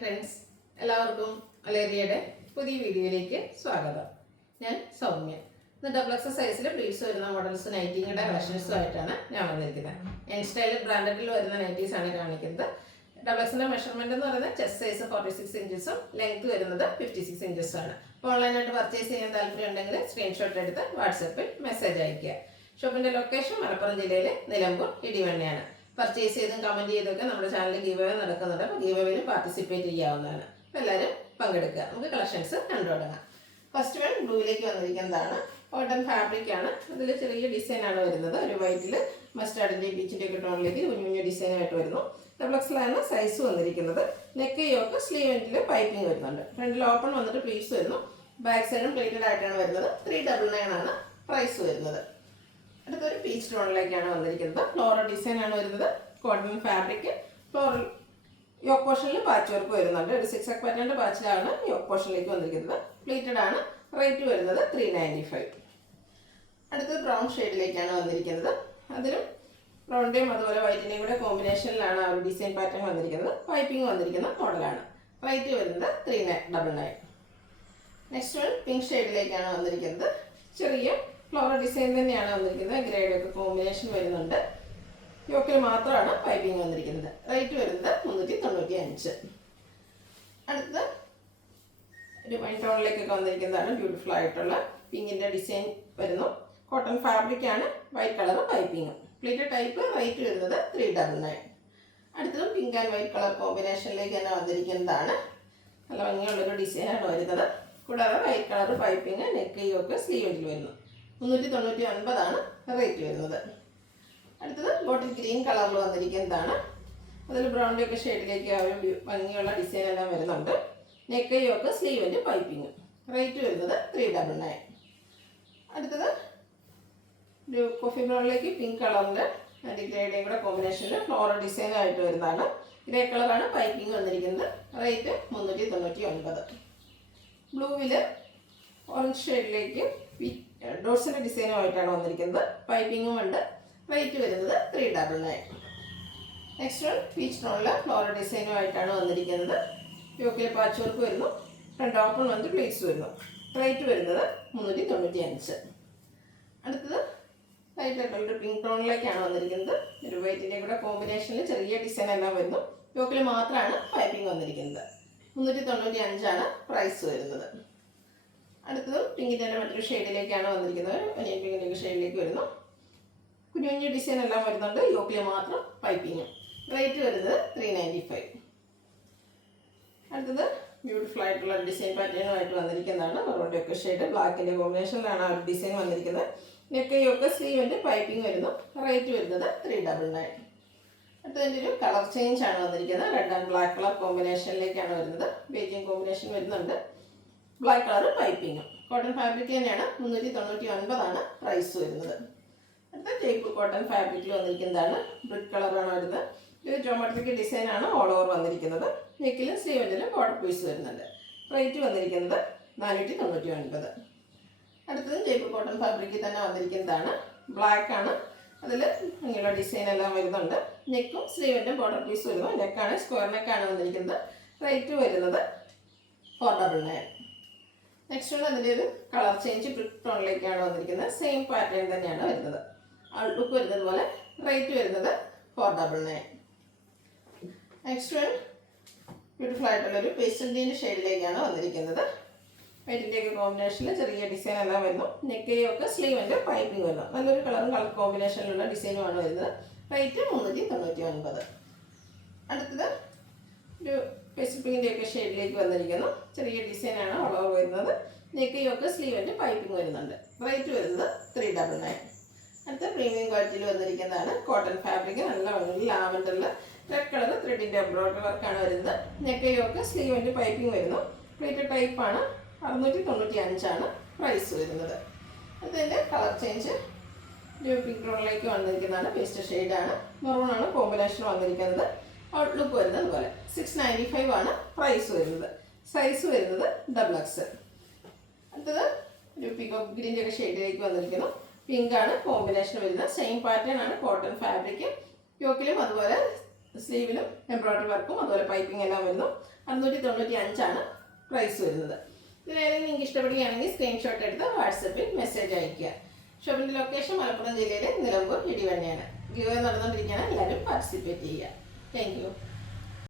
Friends, എല്ലാവർക്കും അലേറിയയുടെ പുതിയ വീഡിയോയിലേക്ക് സ്വാഗതം. ഞാൻ സൗമ്യ. ഇന്ന് ഡബിൾ എക്സ് സൈസിൽ പ്ലീസ് വരുന്ന മോഡൽസ് നൈറ്റിങ്ങളുടെ കളക്ഷൻസും ആയിട്ടാണ് ഞാൻ വന്നിരിക്കുന്നത്. എൻ സ്റ്റൈൽ ബ്രാൻഡഡിൽ വരുന്ന നൈറ്റീസ് ആണ് കാണിക്കുന്നത്. ഡബിൾ എക്സിൻ്റെ മെഷർമെൻറ്റ് എന്ന് പറയുന്നത് ചെസ്റ്റ് സൈസ് 46 ഇഞ്ചസും ലെങ്ത് വരുന്നത് 56 ഇഞ്ചസും ആണ്. അപ്പോൾ ഓൺലൈനായിട്ട് പർച്ചേസ് ചെയ്യാൻ താല്പര്യം ഉണ്ടെങ്കിൽ സ്ക്രീൻഷോട്ട് എടുത്ത് വാട്സപ്പിൽ മെസ്സേജ് അയയ്ക്കുക. ഷോപ്പിൻ്റെ ലൊക്കേഷൻ മലപ്പുറം ജില്ലയിലെ നിലമ്പൂർ ഇടിവണ്ണയാണ്. പർച്ചേസ് ചെയ്തും കമൻറ്റ് ചെയ്തൊക്കെ നമ്മുടെ ചാനലിൽ ഗീവ് അവേ നടക്കുന്നുണ്ട്. അപ്പോൾ ഗീവ് അവേയിൽ പാർട്ടിസിപ്പേറ്റ് ചെയ്യാവുന്നതാണ്. അപ്പോൾ എല്ലാവരും പങ്കെടുക്കുക. നമുക്ക് കളക്ഷൻസ് കണ്ടു തുടങ്ങാം. ഫസ്റ്റ് വൺ ബ്ലൂവിലേക്ക് വന്നിരിക്കുന്നതാണ്. കോട്ടൺ ഫാബ്രിക് ആണ്. അതിൽ ചെറിയ ഡിസൈനാണ് വരുന്നത്. ഒരു വൈറ്റിൽ മസ്റ്റാർഡിൻ്റെ ബീച്ചിൻ്റെ ഒക്കെ ടോണിലേക്ക് കുഞ്ഞു കുഞ്ഞു ഡിസൈനായിട്ട് വരുന്നു. ഡബിൾ എക്സിലാണ് സൈസ് വന്നിരിക്കുന്നത്. നെക്ക് യോക്ക് സ്ലീവ് എൻഡിൽ പൈപ്പിംഗ് വരുന്നുണ്ട്. ഫ്രണ്ടിൽ ഓപ്പൺ വന്നിട്ട് പ്ലീറ്റ്സ് വരുന്നു. ബാക്ക് സൈഡും പ്ലേറ്റഡ് ആയിട്ടാണ് വരുന്നത്. 399 ആണ് പ്രൈസ് വരുന്നത്. അടുത്തൊരു പീച്ച് ടോണിലേക്കാണ് വന്നിരിക്കുന്നത്. ഫ്ലോറൽ ഡിസൈൻ ആണ് വരുന്നത്. Cotton fabric. ഫ്ലോറൽ യോക്ക് പോർഷനിൽ പാച്ച് വർക്ക് വരുന്നുണ്ട്. ഒരു 6 പാറ്റേണിൻ്റെ പാച്ചിലാണ് യോക്ക് പോർഷനിലേക്ക് വന്നിരിക്കുന്നത്. പ്ലേറ്റഡ് ആണ്. റേറ്റ് വരുന്നത് 395. അടുത്തത് ബ്രൗൺ ഷെയ്ഡിലേക്കാണ് വന്നിരിക്കുന്നത്. അതിലും ബ്രൗണിൻ്റെയും അതുപോലെ വൈറ്റിൻ്റെയും കൂടെ കോമ്പിനേഷനിലാണ് ആ ഒരു ഡിസൈൻ പാറ്റേൺ വന്നിരിക്കുന്നത്. പൈപ്പിംഗ് വന്നിരിക്കുന്ന മോഡലാണ്. റേറ്റ് വരുന്നത് 399. നെക്സ്റ്റ് വൺ പിങ്ക് ഷെയ്ഡിലേക്കാണ് വന്നിരിക്കുന്നത്. ചെറിയ ഫ്ലോറൽ ഡിസൈൻ തന്നെയാണ് വന്നിരിക്കുന്നത്. ഗ്രേഡൊക്കെ കോമ്പിനേഷൻ വരുന്നുണ്ട്. യോക്കിൽ മാത്രമാണ് പൈപ്പിംഗ് വന്നിരിക്കുന്നത്. റേറ്റ് വരുന്നത് 395. അടുത്ത ഒരു വൈൻ ടോണിലേക്കൊക്കെ വന്നിരിക്കുന്നതാണ്. ബ്യൂട്ടിഫുൾ ആയിട്ടുള്ള പിങ്കിൻ്റെ ഡിസൈൻ വരുന്നു. കോട്ടൺ ഫാബ്രിക് ആണ്. White colour piping. Pleated type. Rate വരുന്നത് 399. അടുത്തതും പിങ്ക് ആൻഡ് വൈറ്റ് കളർ കോമ്പിനേഷനിലേക്ക് തന്നെ വന്നിരിക്കുന്നതാണ്. നല്ല ഭംഗിയുള്ളൊരു ഡിസൈനാണ് വരുന്നത്. കൂടാതെ white colour piping neck yoke സ്ലീവിൽ വരുന്നു. 399 ആണ് റേറ്റ് വരുന്നത്. അടുത്തത് ബോട്ടിൽ ഗ്രീൻ കളറിൽ വന്നിരിക്കുന്നതാണ്. അതിൽ ബ്രൗണിൻ്റെ ഒക്കെ ഷെയ്ഡിലേക്ക് ആ ഒരു ഭംഗിയുള്ള ഡിസൈൻ എല്ലാം വരുന്നുണ്ട്. നെക്ക് യോക്ക് സ്ലീവിൻ്റെ പൈപ്പിംഗ്. റേറ്റ് വരുന്നത് 399. അടുത്തത് ഒരു കോഫി ബ്രൗണിലേക്ക് പിങ്ക് കളറിൻ്റെ ഗ്രേയുടെയും കൂടെ കോമ്പിനേഷനിൽ ഫ്ലോറൽ ഡിസൈനായിട്ട് വരുന്നതാണ്. ഗ്രേ കളറാണ് പൈപ്പിംഗ് വന്നിരിക്കുന്നത്. റേറ്റ് 399. ബ്ലൂവിൽ ഓറഞ്ച് ഷെയ്ഡിലേക്ക് ഡോട്ട്സിൻ്റെ ഡിസൈനുമായിട്ടാണ് വന്നിരിക്കുന്നത്. പൈപ്പിങ്ങും ഉണ്ട്. റേറ്റ് വരുന്നത് 399. നെക്സ്റ്റ് വൺ പീച്ച് ടോണിൽ ഫ്ലോറൽ ഡിസൈനുമായിട്ടാണ് വന്നിരിക്കുന്നത്. യോക്കിൽ പാച്ച് വർക്ക് വരുന്നു. ഫ്രണ്ട് ഓപ്പൺ വന്നിട്ട് പ്ലേറ്റ്സ് വരുന്നു. റേറ്റ് വരുന്നത് 395. അടുത്തത് ലൈറ്റ് ആയിട്ടുള്ള പിങ്ക് ടോണിലേക്കാണ് വന്നിരിക്കുന്നത്. ഒരു വൈറ്റിൻ്റെ കൂടെ കോമ്പിനേഷനിൽ ചെറിയ ഡിസൈൻ എല്ലാം വരുന്നു. യോക്കിൽ മാത്രമാണ് പൈപ്പിംഗ് വന്നിരിക്കുന്നത്. 395 ആണ് പ്രൈസ് വരുന്നത്. അടുത്തതും പിങ്കിൻ്റെ തന്നെ മറ്റൊരു ഷെയ്ഡിലേക്കാണ് വന്നിരിക്കുന്നത്. ഒനിയൻ പിങ്കിൻ്റെ ഷെയ്ഡിലേക്ക് വരുന്നു. കുഞ്ഞു കുഞ്ഞു ഡിസൈൻ എല്ലാം വരുന്നുണ്ട്. യോക്കിൽ മാത്രം പൈപ്പിംഗ്. റേറ്റ് വരുന്നത് 395. അടുത്തത് ബ്യൂട്ടിഫുൾ ആയിട്ടുള്ള ഡിസൈൻ പാറ്റേണുമായിട്ട് വന്നിരിക്കുന്നതാണ്. മെറൂണിൻ്റെ ഷെയ്ഡ് ബ്ലാക്കിൻ്റെ കോമ്പിനേഷനിലാണ് ആ ഒരു ഡിസൈൻ വന്നിരിക്കുന്നത്. നെക്ക് യോക്ക് സ്ലീവിൻ്റെ പൈപ്പിംഗ് വരുന്നു. റേറ്റ് വരുന്നത് 399. അടുത്തതിൻ്റെ ഒരു കളർ ചേഞ്ച് ആണ് വന്നിരിക്കുന്നത്. റെഡ് ആൻഡ് ബ്ലാക്ക് കളർ കോമ്പിനേഷനിലേക്കാണ് വരുന്നത്. ബേജിങ് കോമ്പിനേഷൻ വരുന്നുണ്ട്. ബ്ലാക്ക് കളർ പൈപ്പിങ്ങും. കോട്ടൺ ഫാബ്രിക് തന്നെയാണ്. 399 ആണ് പ്രൈസ് വരുന്നത്. അടുത്ത ജയ്പൂർ കോട്ടൺ ഫാബ്രിക്കിൽ വന്നിരിക്കുന്നതാണ്. ബ്രിക്ക് കളറാണ് വരുന്നത്. ഇത് ജോമെട്രിക് ഡിസൈനാണ് ഓൾ ഓവർ വന്നിരിക്കുന്നത്. നെക്കിലും സ്ലീവിലും ബോർഡർ പീസ് വരുന്നുണ്ട്. റേറ്റ് വന്നിരിക്കുന്നത് 499. അടുത്തത് ജയ്പൂർ കോട്ടൺ ഫാബ്രിക്കിൽ തന്നെ വന്നിരിക്കുന്നതാണ്. ബ്ലാക്ക് ആണ്. അതിൽ ഇങ്ങനെയുള്ള ഡിസൈൻ എല്ലാം വരുന്നുണ്ട്. നെക്കും സ്ലീവിൻ്റെ ബോർഡർ പീസ് വരുന്നു. നെക്കാണ് സ്ക്വയർ നെക്കാണ് വന്നിരിക്കുന്നത്. റേറ്റ് വരുന്നത് 499. നെക്സ്റ്റ് വൺ അതിൻ്റെ ഒരു കളർ ചേഞ്ച് ബ്രിക്ക് ടോണിലേക്കാണ് വന്നിരിക്കുന്നത്. സെയിം പാറ്റേൺ തന്നെയാണ് വരുന്നത്. ഔട്ട്ലുക്ക് വരുന്നത് പോലെ. റേറ്റ് വരുന്നത് 499. നെക്സ്റ്റ് വൺ ബ്യൂട്ടിഫുൾ ആയിട്ടുള്ളൊരു പേസ്റ്റൽ ഗ്രീൻ ഷെയ്ഡിലേക്കാണ് വന്നിരിക്കുന്നത്. വൈറ്റിൻ്റെയൊക്കെ കോമ്പിനേഷനിൽ ചെറിയ ഡിസൈൻ എല്ലാം വരുന്നു. നെക്കയൊക്കെ സ്ലീവിൻ്റെ പൈപ്പിംഗ് വരുന്നു. നല്ലൊരു കളറും കളർ കോമ്പിനേഷനിലുള്ള ഡിസൈനുമാണ് വരുന്നത്. റേറ്റ് 399. അടുത്തത് ഒരു പേസ്റ്റൽ പിങ്കിൻ്റെയൊക്കെ ഷെയ്ഡിലേക്ക് വന്നിരിക്കുന്നു. ചെറിയ ഡിസൈനാണ് ഓൾ വരുന്നത്. നെക്കയൊക്കെ സ്ലീവിൻ്റെ പൈപ്പിംഗ് വരുന്നുണ്ട്. റേറ്റ് വരുന്നത് 399. അടുത്ത പ്രീമിയം ക്വാളിറ്റിയിൽ വന്നിരിക്കുന്നതാണ്. Cotton fabric. നല്ല ഭംഗി ലാവൻഡറിൽ റെഡ് കളർ ത്രെഡിൻ്റെ എംബ്രോയിഡറി വർക്കാണ് വരുന്നത്. നെക്കയൊക്കെ സ്ലീവിൻ്റെ പൈപ്പിംഗ് വരുന്നു. പ്ലേറ്റഡ് ടൈപ്പാണ്. 695 ആണ് പ്രൈസ് വരുന്നത്. അതിൻ്റെ കളർ ചേഞ്ച് ഒരു പിങ്ക് ടോണിലേക്ക് വന്നിരിക്കുന്നതാണ്. പേസ്റ്റ് ഷെയ്ഡാണ്. മെറൂണാണ് കോമ്പിനേഷൻ വന്നിരിക്കുന്നത്. ഔട്ട്ലുക്ക് വരുന്നത് പോലെ. 695 ആണ് പ്രൈസ് വരുന്നത്. സൈസ് വരുന്നത് ഡബിൾ എക്സ്. അടുത്തത് ഒരു പീകോക്ക് ഗ്രീൻ്റെ ഒക്കെ ഷെയ്ഡിലേക്ക് വന്നിരിക്കുന്നു. പിങ്കാണ് കോമ്പിനേഷൻ വരുന്നത്. സെയിം പാറ്റേൺ ആണ്. Cotton fabric. യോക്കിലും അതുപോലെ സ്ലീവിലും എംബ്രോയിഡറി വർക്കും അതുപോലെ പൈപ്പിംഗ് എല്ലാം വരുന്നു. 695 പ്രൈസ് വരുന്നത്. ഇതിലേതെങ്കിലും നിങ്ങൾക്ക് ഇഷ്ടപ്പെടുകയാണെങ്കിൽ സ്ക്രീൻഷോട്ട് എടുത്ത് വാട്സപ്പിൽ മെസ്സേജ് അയയ്ക്കുക. ഷോപ്പിൻ്റെ ലൊക്കേഷൻ മലപ്പുറം ജില്ലയിലെ നിലമ്പൂർ ഇടിവണ്ണയാണ്. ഗിവ് അവേ നടന്നുകൊണ്ടിരിക്കുകയാണ്. എല്ലാവരും പാർട്ടിസിപ്പേറ്റ് ചെയ്യുക. Thank you.